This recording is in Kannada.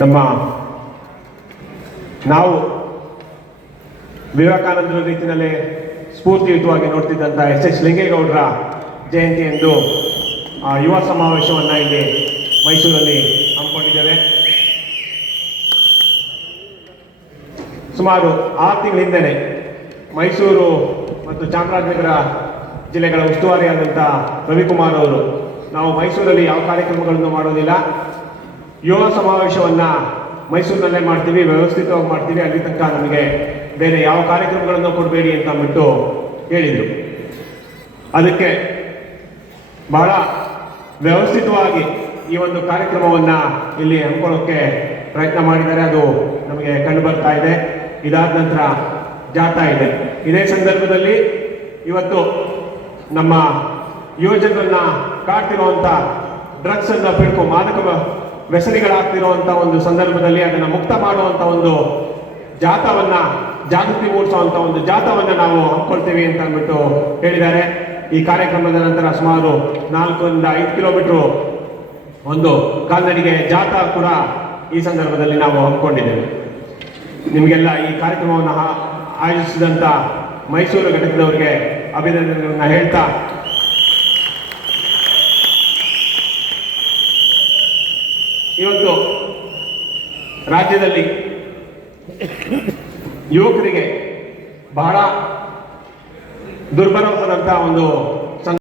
ನಮ್ಮ ನಾವು ವಿವೇಕಾನಂದರ ರೀತಿಯಲ್ಲಿ ಸ್ಫೂರ್ತಿಯುತವಾಗಿ ನೋಡ್ತಿದ್ದಂಥ ಎಸ್ ಲಿಂಗೇಗೌಡರ ಜಯಂತಿಯಂದು ಯುವ ಸಮಾವೇಶವನ್ನು ಇಲ್ಲಿ ಮೈಸೂರಲ್ಲಿ ಹಮ್ಮಿಕೊಂಡಿದ್ದೇವೆ. ಸುಮಾರು 6 ತಿಂಗಳ ಹಿಂದೆಯೇ ಮೈಸೂರು ಮತ್ತು ಚಾಮರಾಜನಗರ ಜಿಲ್ಲೆಗಳ ಉಸ್ತುವಾರಿಯಾದಂಥ ರವಿಕುಮಾರ್ ಅವರು ನಾವು ಮೈಸೂರಲ್ಲಿ ಯಾವ ಕಾರ್ಯಕ್ರಮಗಳನ್ನು ಮಾಡೋದಿಲ್ಲ, ಯುವ ಸಮಾವೇಶವನ್ನು ಮೈಸೂರಿನಲ್ಲೇ ಮಾಡ್ತೀವಿ, ವ್ಯವಸ್ಥಿತವಾಗಿ ಮಾಡ್ತೀವಿ, ಅಲ್ಲಿ ತನಕ ನಮಗೆ ಬೇರೆ ಯಾವ ಕಾರ್ಯಕ್ರಮಗಳನ್ನು ಕೊಡಬೇಡಿ ಅಂತ ಅಂದ್ಬಿಟ್ಟು ಹೇಳಿದರು. ಅದಕ್ಕೆ ಬಹಳ ವ್ಯವಸ್ಥಿತವಾಗಿ ಈ ಒಂದು ಕಾರ್ಯಕ್ರಮವನ್ನು ಇಲ್ಲಿ ಹಮ್ಮಿಕೊಳ್ಳೋಕ್ಕೆ ಪ್ರಯತ್ನ ಮಾಡಿದ್ದಾರೆ. ಅದು ನಮಗೆ ಕಂಡು ಬರ್ತಾ ಇದೆ. ಇದಾದ ನಂತರ ಜಾಥಾ ಇದೆ. ಇದೇ ಸಂದರ್ಭದಲ್ಲಿ ಇವತ್ತು ನಮ್ಮ ಯುವಜನರನ್ನ ಕಾಡ್ತಿರುವಂಥ ಡ್ರಗ್ಸನ್ನು ಬಿಡ್ಕೊಂಡು ಮಾದಕ ವ್ಯಸನಿಗಳಾಗ್ತಿರುವಂಥ ಒಂದು ಸಂದರ್ಭದಲ್ಲಿ ಅದನ್ನು ಮುಕ್ತ ಮಾಡುವಂಥ ಒಂದು ಜಾಥಾವನ್ನು, ಜಾಗೃತಿ ಮೂಡಿಸುವಂಥ ಒಂದು ಜಾಥಾವನ್ನು ನಾವು ಹಮ್ಮಿಕೊಳ್ತೀವಿ ಅಂತ ಅಂದ್ಬಿಟ್ಟು ಹೇಳಿದ್ದಾರೆ. ಈ ಕಾರ್ಯಕ್ರಮದ ನಂತರ ಸುಮಾರು 4-5 ಕಿಲೋಮೀಟರ್ ಒಂದು ಕಾಲ್ನಡಿಗೆ ಜಾಥಾ ಕೂಡ ಈ ಸಂದರ್ಭದಲ್ಲಿ ನಾವು ಹಮ್ಮಿಕೊಂಡಿದ್ದೇವೆ. ನಿಮಗೆಲ್ಲ ಈ ಕಾರ್ಯಕ್ರಮವನ್ನು ಆಯೋಜಿಸಿದಂಥ ಮೈಸೂರು ಘಟಕದವರಿಗೆ ಅಭಿನಂದನೆಗಳನ್ನು ಹೇಳ್ತಾ, ಇವತ್ತು ರಾಜ್ಯದಲ್ಲಿ ಯುವಕರಿಗೆ ಬಹಳ ದುರ್ಬಲವಾದಂಥ ಒಂದು